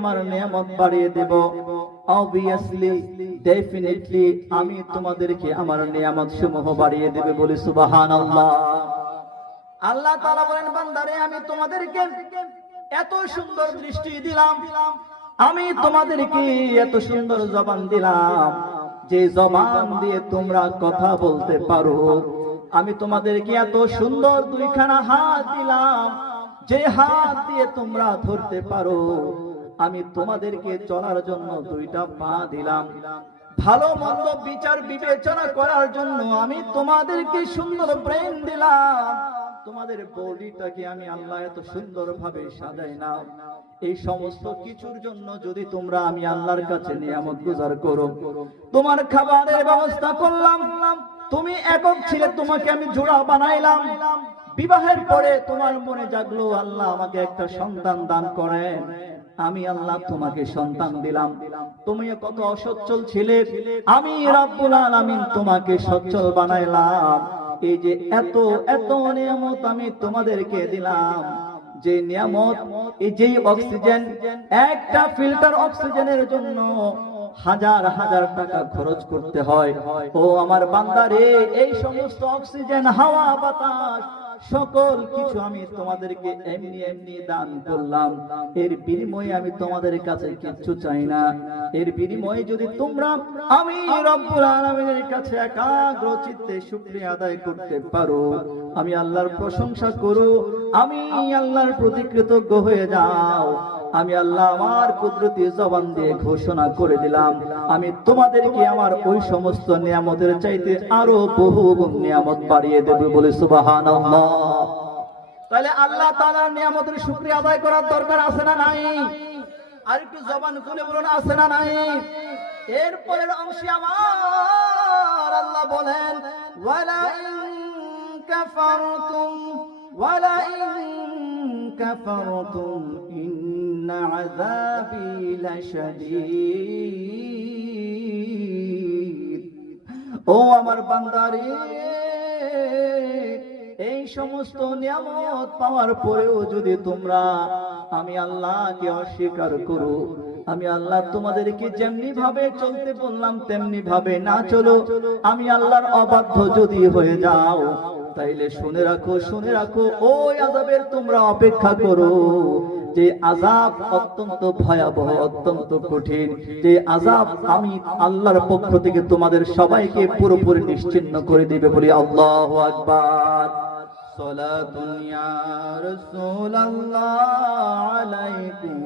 আমার নিয়ামত বাড়িয়ে দেব। অবভিয়াসলি, ডেফিনেটলি আমি তোমাদেরকে আমার নিয়ামত সমূহ বাড়িয়ে দেবে বলে সুবহানাল্লাহ। আল্লাহ তাআলা বলেন, বান্দারে আমি তোমাদেরকে এত সুন্দর দৃষ্টি দিলাম, আমি তোমাদেরকে এত সুন্দর জবান দিলাম, যে জবান দিয়ে তোমরা কথা বলতে পারো। আমি তোমাদেরকে এত সুন্দর দুইখানা হাত দিলাম, যে হাত দিয়ে তোমরা ধরতে পারো। আমি তোমাদেরকে চলার জন্য দুইটা পা দিলাম, ভালো মন্দ বিচার বিবেচনা করার জন্য আমি তোমাদেরকে সুন্দর ব্রেন দিলাম। তোমাদের বডিটাকে আমি আল্লাহ এত সুন্দর ভাবে সাজাইলাম। এই সমস্ত কিছুর জন্য যদি তোমরা আমি আল্লাহর কাছে নিয়ামত গুজার করো, তোমার খাবারের ব্যবস্থা করলাম, তুমি একক ছিলে, তোমাকে আমি জোড়া বানাইলাম। বিবাহের পরে তোমার মনে জাগলো আল্লাহ আমাকে একটা সন্তান দান করেন, আমি আল্লাহ তোমাকে সন্তান দিলাম। তুমি কত অসচ্ছল ছিলে, আমি রব্বুল আলামিন তোমাকে সচ্ছল বানাইলাম। এই যে এত এত নিয়ামত আমি তোমাদেরকে দিলাম, যে নিয়ামত, এই যে অক্সিজেন, একটা ফিল্টার অক্সিজেনের জন্য হাজার হাজার টাকা খরচ করতে হয়। ও আমার বান্দারে, এই সমস্ত অক্সিজেন, হাওয়া বাতাস, সকল কিছু আমি তোমাদেরকে এমনি এমনি দান করলাম। এর বিনিময়ে আমি তোমাদের কাছে কিচ্ছু চাই না। এর বিনিময়ে যদি তোমরা আমি রব্বুল আলামিনের কাছে একাগ্র চিত্তে শুকরিয়া আদায় করতে পারো, আমি আল্লাহর প্রশংসা করো, আমি আল্লাহর প্রতি কৃতজ্ঞ হয়ে যাও, আমি আল্লাহ আমার কুদরতি জবান দিয়ে ঘোষণা করে দিলাম, আমি তোমাদেরকে আমার ওই সমস্ত নিয়ামতের চাইতে আরো বহু গুণ নিয়ামত বাড়িয়ে দেব বলে সুবহানাল্লাহ। তাহলে আল্লাহ তাআলার নিয়ামতের শুকরিয়া আদায় করার দরকার আছে না নাই? আর একটু জবান খুলে বলুন, আছে না নাই? এরপরের অংশে আমার আল্লাহ বলেন, ওয়ালা ইন কাফারতুম ওয়ালা ইন কাফারতুম ইন্না আযাবি লাশাদীদ। ও আমার বান্দারে, এই সমস্ত নিয়ামত পাওয়ার পরেও যদি তোমরা আমি আল্লাহকে অস্বীকার করো, আমি আল্লাহ তোমাদেরকে যেমনি ভাবে চলতে বললাম তেমনি ভাবে না চলো, আমি আল্লাহর অবাধ্য যদি হয়ে যাও, তাইলে শুনে রাখো, শুনে রাখো, ওই আযাবের তোমরা অপেক্ষা করো, যে আযাব অত্যন্ত ভয়াবহ, অত্যন্ত কঠিন, যে আযাব আমি আল্লাহর পক্ষ থেকে তোমাদের সবাইকে পুরোপুরি নিশ্চিহ্ন করে দিবে বলি আল্লাহু আকবার। সালাতুন ইয়া রাসূলুল্লাহ আলাইকুম